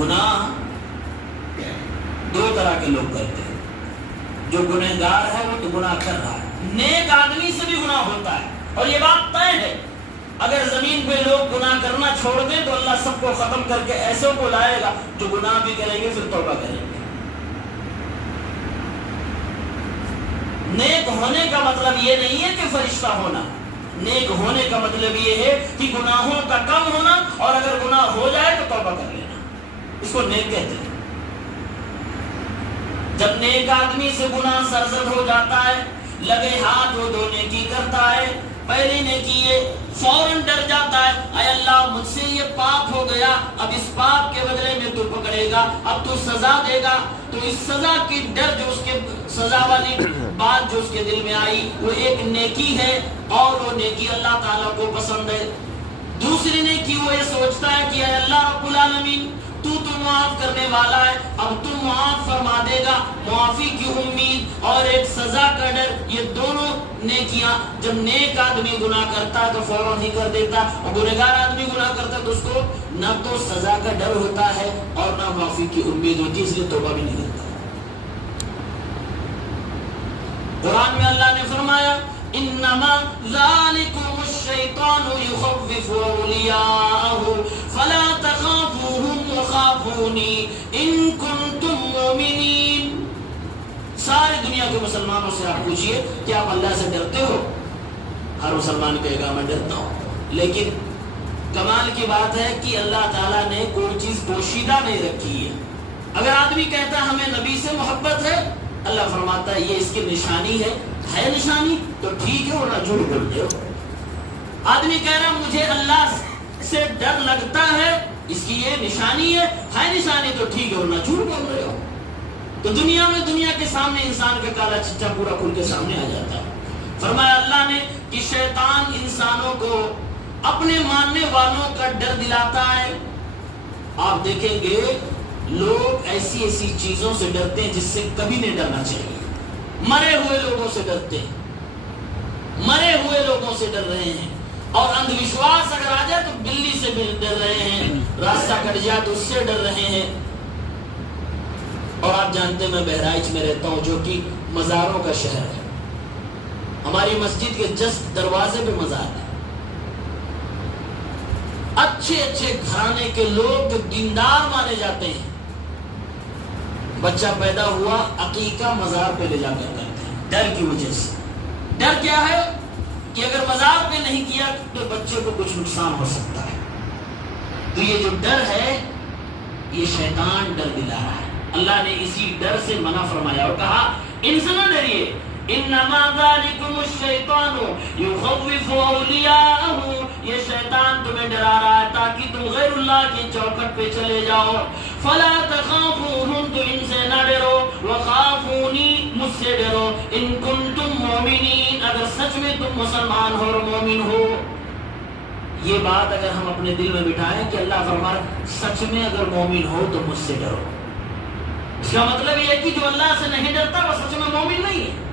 گناہ دو طرح کے لوگ کرتے ہیں. جو گنہگار ہے وہ تو گناہ کر رہا ہے. نیک آدمی سے بھی گناہ ہوتا ہے اور یہ بات طے ہے. اگر زمین پہ لوگ گناہ کرنا چھوڑ دیں تو اللہ سب کو ختم کر کے ایسوں کو لائے گا جو گناہ بھی کریں گے پھر توبہ کریں گے. نیک ہونے کا مطلب یہ نہیں ہے کہ فرشتہ ہونا. نیک ہونے کا مطلب یہ ہے کہ گناہوں کا کم ہونا اور اگر گناہ ہو جائے تو توبہ کر لینا. اس کو نیک کہتے ہیں. جب نیک آدمی سے گناہ سرزد ہو جاتا ہے لگے ہاتھ وہ دو نیکی کرتا ہے. پہلی نیکی یہ فوراً ڈر جاتا ہے اے اللہ مجھ سے یہ پاپ ہو گیا, اب اس پاپ کے بدلے میں تو پکڑے گا, اب تو سزا دے گا. تو اس سزا کی ڈر جو اس کے سزا والی بات جو اس کے دل میں آئی وہ ایک نیکی ہے اور وہ نیکی اللہ تعالیٰ کو پسند ہے. دوسری نیکی وہ یہ سوچتا ہے کہ اے اللہ رب العالمین تو معاف کرنے والا ہے, اب تو معاف فرما دے گا. معافی کی امید اور ایک سزا کا ڈر, یہ دونوں نیکیاں جب نیک آدمی گناہ کرتا ہے تو فوراً ہی کر دیتا, اور گنہگار آدمی گناہ کرتا ہے تو اس کو نہ تو سزا کا ڈر ہوتا ہے اور نہ معافی کی امید ہوتی ہے, اس لیے توبہ بھی نہیں کرتا. قرآن میں اللہ نے فرمایا انما ذالکم الشیطان یخوف اولیاءہ فلا تخافوہم وخافونی ان کنتم مومنین. ساری دنیا کے مسلمانوں سے آپ پوچھئے کہ آپ اللہ سے ڈرتے ہو؟ ہر مسلمان کہے گا میں ڈرتا ہوں. لیکن کمال کی بات ہے کہ اللہ تعالیٰ نے کوئی چیز پوشیدہ نہیں رکھی ہے. اگر آدمی کہتا ہے ہمیں نبی سے محبت ہے, اللہ فرماتا ہے یہ اس کی نشانی ہے نشانی تو ٹھیک ہے ورنہ جھوٹ بولتے ہو. آدمی کہہ رہا مجھے اللہ سے ڈر لگتا ہے, اس کی یہ نشانی ہے نشانی تو ٹھیک ہے ورنہ جھوٹ بول رہے ہو. تو دنیا میں دنیا کے سامنے انسان کا کالا چٹا پورا کھل کے سامنے آ جاتا ہے. فرمایا اللہ نے کہ شیطان انسانوں کو اپنے ماننے والوں کا ڈر دلاتا ہے. آپ دیکھیں گے لوگ ایسی ایسی چیزوں سے ڈرتے ہیں جس سے کبھی نہیں ڈرنا چاہیے. مرے ہوئے لوگوں سے ڈرتے ہیں, مرے ہوئے لوگوں سے ڈر رہے ہیں, اور اندھ وشواس اگر آ جائے تو بلی سے بھی ڈر رہے ہیں, راستہ کٹ جائے تو اس سے ڈر رہے ہیں. اور آپ جانتے ہیں میں بہرائچ میں رہتا ہوں جو کہ مزاروں کا شہر ہے. ہماری مسجد کے جسٹ دروازے پہ مزار ہے. اچھے اچھے گھرانے کے لوگ جو دیندار مانے جاتے ہیں, بچہ پیدا ہوا عقیقہ مزار پہ لے جا کر کرتے ہیں ڈر کی وجہ سے. ڈر کیا ہے کہ اگر مزار پہ نہیں کیا تو بچے کو کچھ نقصان ہو سکتا ہے. تو یہ جو ڈر ہے یہ شیطان ڈر دلا رہا ہے. اللہ نے اسی ڈر سے منع فرمایا اور کہا ان سے نہ ڈریے, انما ذالکم الشیطان یخوف اولیاءہ, یہ شیطان تمہیں ڈرا رہا ہے تاکہ تم غیر اللہ کی چوکھٹ پہ چلے جاؤ. فلا تخافوہم, تو ان سے نہ ڈرو, وخافونی, مجھ سے ڈرو, ان کنتم مومنین, اگر سچ میں تم مسلمان ہو اور مومن ہو. یہ بات اگر ہم اپنے دل میں بٹھائیں کہ اللہ فرمائے سچ میں اگر مومن ہو تو مجھ سے ڈرو, اس کا مطلب یہ ہے کہ جو اللہ سے نہیں ڈرتا وہ سچ میں مومن نہیں ہے.